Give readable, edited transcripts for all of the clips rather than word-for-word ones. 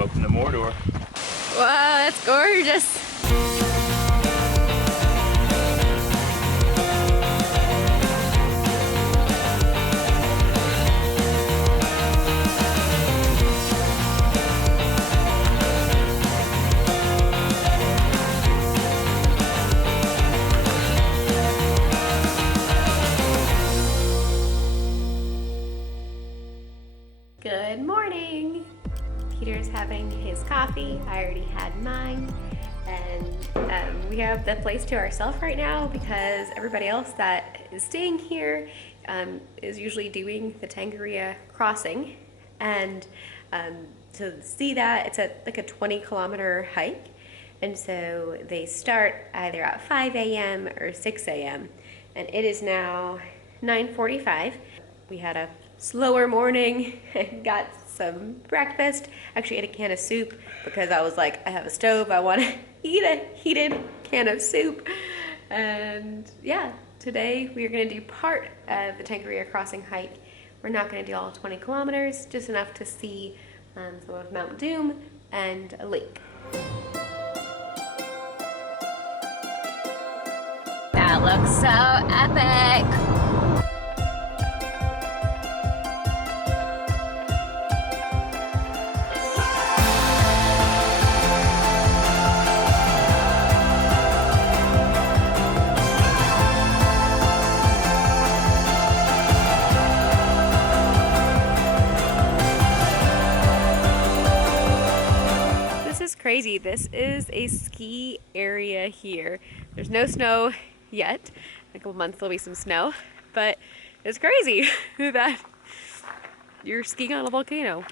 Welcome to Mordor. Wow, that's gorgeous. Good morning. Peter's having his coffee. I already had mine. And we have the place to ourselves right now because everybody else that is staying here is usually doing the Tongariro crossing. And to see that, it's like a 20-kilometer hike. And so they start either at 5 a.m. or 6 a.m. And it is now 9:45. We had a slower morning and got some breakfast. Actually ate a can of soup because I was like, I have a stove, I want to eat a heated can of soup. And yeah, today we are going to do part of the Tongariro crossing hike. We're not going to do all 20 kilometers, just enough to see some of Mount Doom and a lake. That looks so epic. Crazy. This is a ski area here. There's no snow yet. In a couple months there'll be some snow, but it's crazy that you're skiing on a volcano.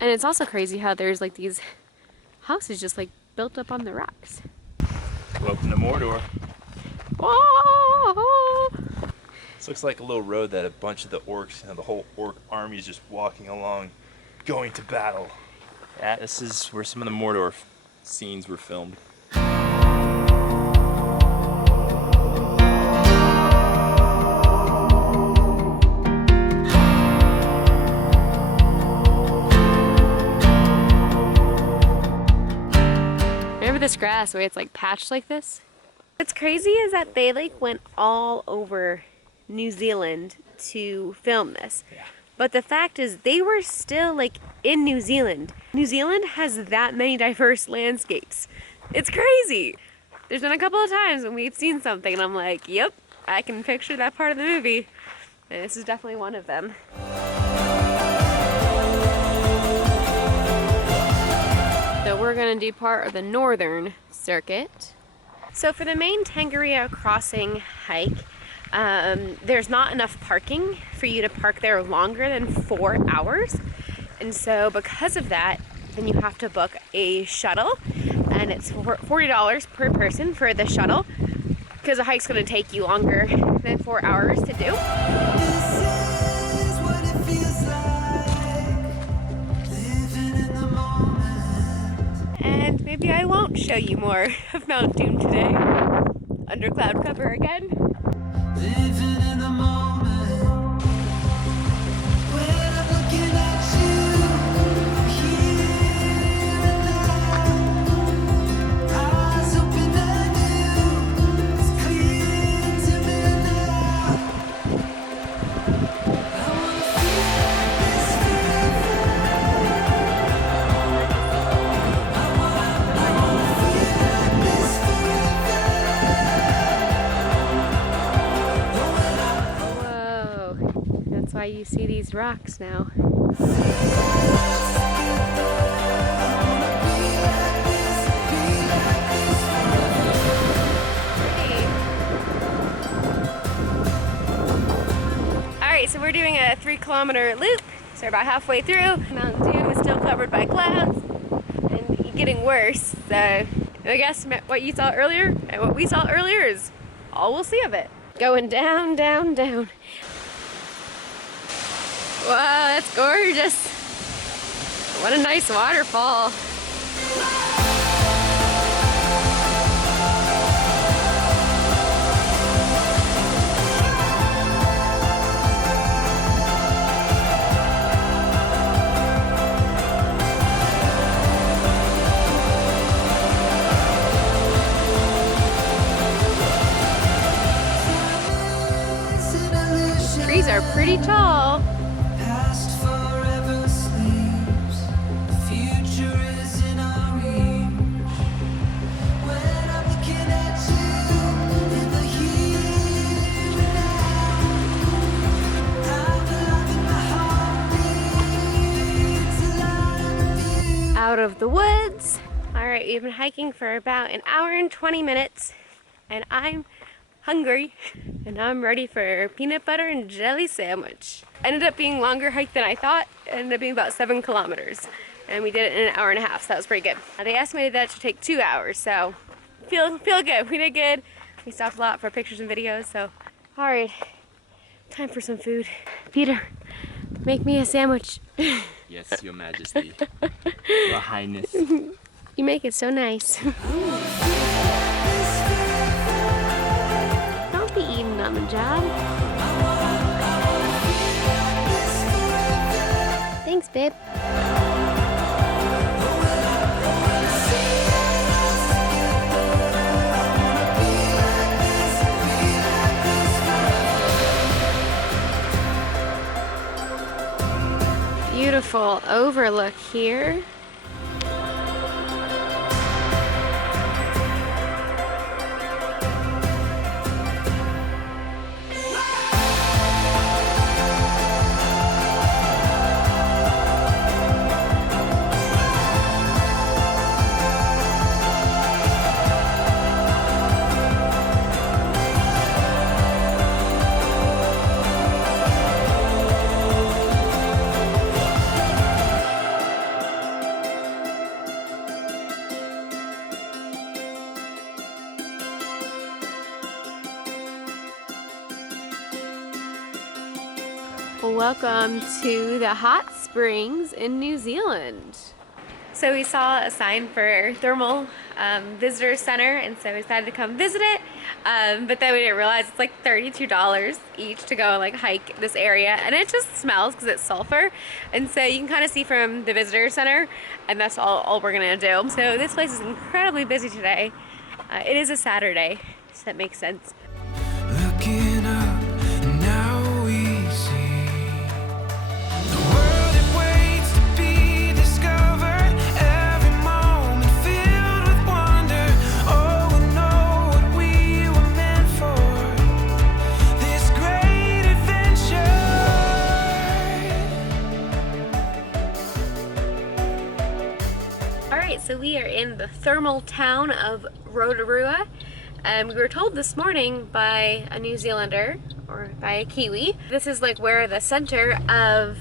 And it's also crazy how there's like these houses just like built up on the rocks. Welcome to Mordor. Whoa! This looks like a little road that a bunch of the orcs and the whole orc army is just walking along, going to battle. Yeah, this is where some of the Mordor scenes were filmed. Remember this grass where it's like patched like this? What's crazy is that they like went all over New Zealand to film this. Yeah. But the fact is they were still like in New Zealand. New Zealand has that many diverse landscapes. It's crazy. There's been a couple of times when we've seen something and I'm like, yep, I can picture that part of the movie. And this is definitely one of them. So we're gonna do part of the northern circuit. So for the main Tongariro crossing hike, there's not enough parking for you to park there longer than 4 hours. And so because of that, then you have to book a shuttle, and it's $40 per person for the shuttle because the hike's going to take you longer than 4 hours to do. And maybe I won't show you more of Mount Doom today. Under cloud cover again. Living in the moment, when I'm looking at you, here and now, eyes open anew, it's clear to me now. I wanna feel this forever. I wanna feel this forever. Whoa, that's why you see these rocks now. Alright, so we're doing a 3-kilometer loop. So we're about halfway through. Mount Doom is still covered by clouds and getting worse. So I guess what you saw earlier and what we saw earlier is all we'll see of it. Going down, down, down. Wow, that's gorgeous. What a nice waterfall. pretty tall. Past forever sleeps. The future is in our reach. When I'm looking at you in the here and now, I believe in my heart beats like you. Out of the woods. All right, we've been hiking for about an hour and 20 minutes, and I'm hungry, and I'm ready for a peanut butter and jelly sandwich. Ended up being longer hike than I thought. It ended up being about 7 kilometers, and we did it in an hour and a half, so that was pretty good. They estimated that it should take 2 hours, so feel good. We did good. We stopped a lot for pictures and videos, so all right, time for some food. Peter, make me a sandwich. Yes, Your Majesty. Your Highness. You make it so nice. Don't be eating on the job. Thanks, babe. Beautiful overlook here. Welcome to the hot springs in New Zealand. So we saw a sign for thermal visitor center, and so we decided to come visit it. But then we didn't realize it's like $32 each to go like hike this area, and it just smells because it's sulfur. And so you can kind of see from the visitor center, and that's all we're gonna do. So this place is incredibly busy today. It is a Saturday, so that makes sense. Looking up, and now we see the world it waits to be discovered. Every moment filled with wonder. Oh, we know what we were meant for. This great adventure. All right, so we are in the thermal town of Rotorua. We were told this morning by a New Zealander, or by a Kiwi, this is like where the center of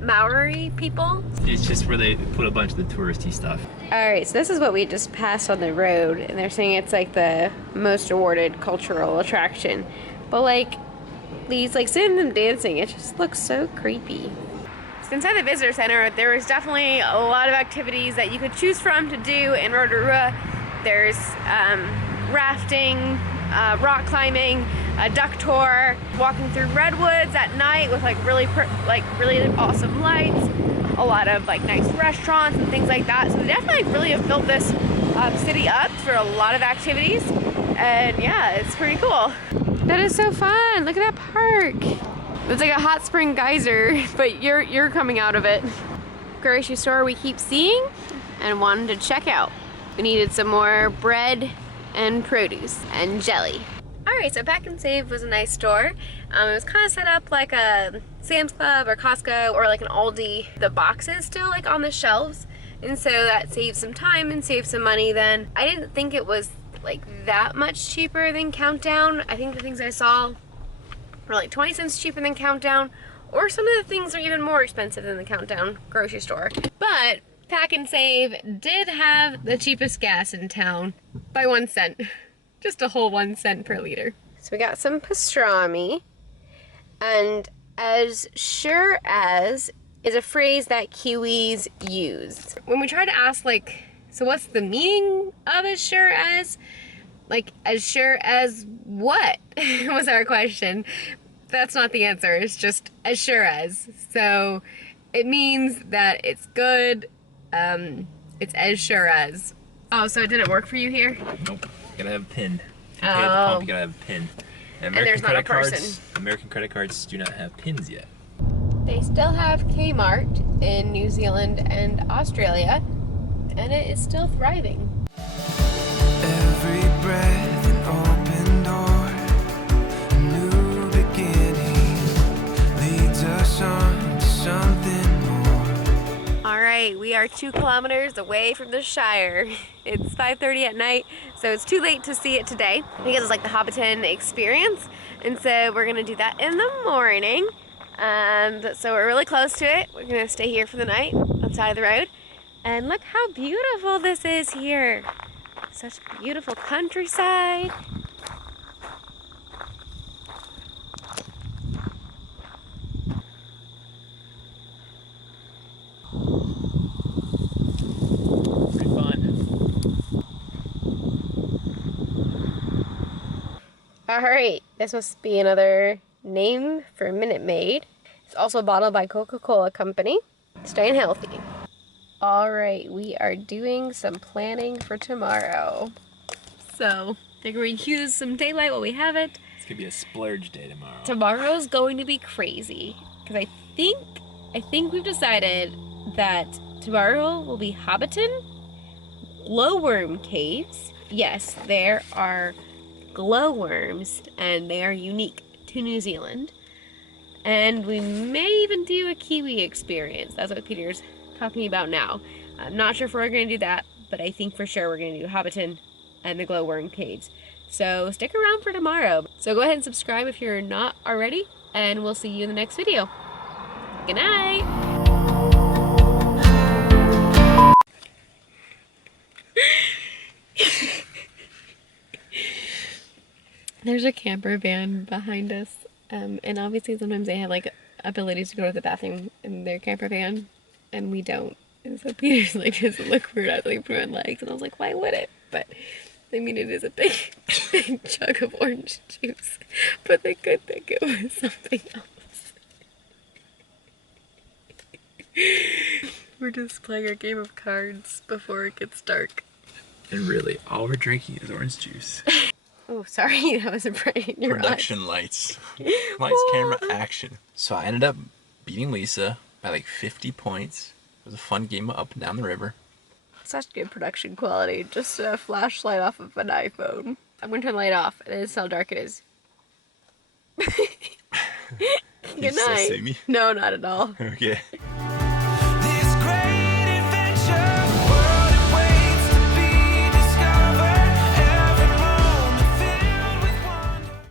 Maori people. It's just where they put a bunch of the touristy stuff. All right, so this is what we just passed on the road, and they're saying it's like the most awarded cultural attraction. But like, these like seeing them dancing, it just looks so creepy. So inside the visitor center, there was definitely a lot of activities that you could choose from to do in Rotorua. There's rafting, rock climbing, a duck tour, walking through redwoods at night with like really awesome lights, a lot of like nice restaurants and things like that. So they definitely really have built this city up for a lot of activities, and yeah, it's pretty cool. That is so fun. Look at that park. It's like a hot spring geyser, but you're coming out of it. Grocery store we keep seeing and wanted to check out. We needed some more bread and produce and jelly. All right, so Pack and Save was a nice store. It was kind of set up like a Sam's Club or Costco or like an Aldi. The boxes still like on the shelves, and so that saved some time and saved some money then. I didn't think it was like that much cheaper than Countdown. I think the things I saw were like 20 cents cheaper than Countdown, or some of the things are even more expensive than the Countdown grocery store. But Pack and Save did have the cheapest gas in town by 1 cent. Just a whole 1 cent per liter. So we got some pastrami, and as sure as is a phrase that Kiwis use. When we try to ask like, so what's the meaning of as sure as? Like, as sure as what was our question. That's not the answer, it's just as sure as. So it means that it's good, it's as sure as. Oh, so it didn't work for you here? Nope, gotta have a pin. If you pay at the pump, you gotta have a pin. And there's not a person. American credit cards do not have pins yet. They still have Kmart in New Zealand and Australia, and it is still thriving. Every breath an open door, a new beginning leads us on to something more. All right, we are 2 kilometers away from the Shire. It's 5:30 at night, so it's too late to see it today because it's like the Hobbiton experience, and so we're gonna do that in the morning. So we're really close to it. We're gonna stay here for the night outside of the road, and look how beautiful this is here. Such beautiful countryside. Pretty fun. All right, this must be another name for Minute Maid. It's also bottled by Coca-Cola Company. Staying healthy. All right, we are doing some planning for tomorrow. So, I think we're gonna use some daylight while we have it. It's gonna be a splurge day tomorrow. Tomorrow's going to be crazy because I think we've decided that tomorrow will be Hobbiton, glowworm caves. Yes, there are glowworms and they are unique to New Zealand. And we may even do a kiwi experience. That's what Peter's talking about now. I'm not sure if we're going to do that, but I think for sure we're going to do Hobbiton and the glowworm caves. So stick around for tomorrow. So go ahead and subscribe if you're not already, and we'll see you in the next video. Good night! There's a camper van behind us, and obviously sometimes they have like abilities to go to the bathroom in their camper van, and we don't. And so Peter's like, does it look weird? I was like, put my legs, and I was like, why would it? But I mean, it is a big, big jug of orange juice, but they could think it was something else. We're just playing a game of cards before it gets dark. And really, all we're drinking is orange juice. Oh, sorry, that was a bright in your Production lights. Lights, camera, action. So I ended up beating Lisa by like 50 points. It was a fun game up and down the river. Such good production quality. Just a flashlight off of an iPhone. I'm gonna turn the light off. It is how dark it is. Can you still see me? No, not at all. Okay.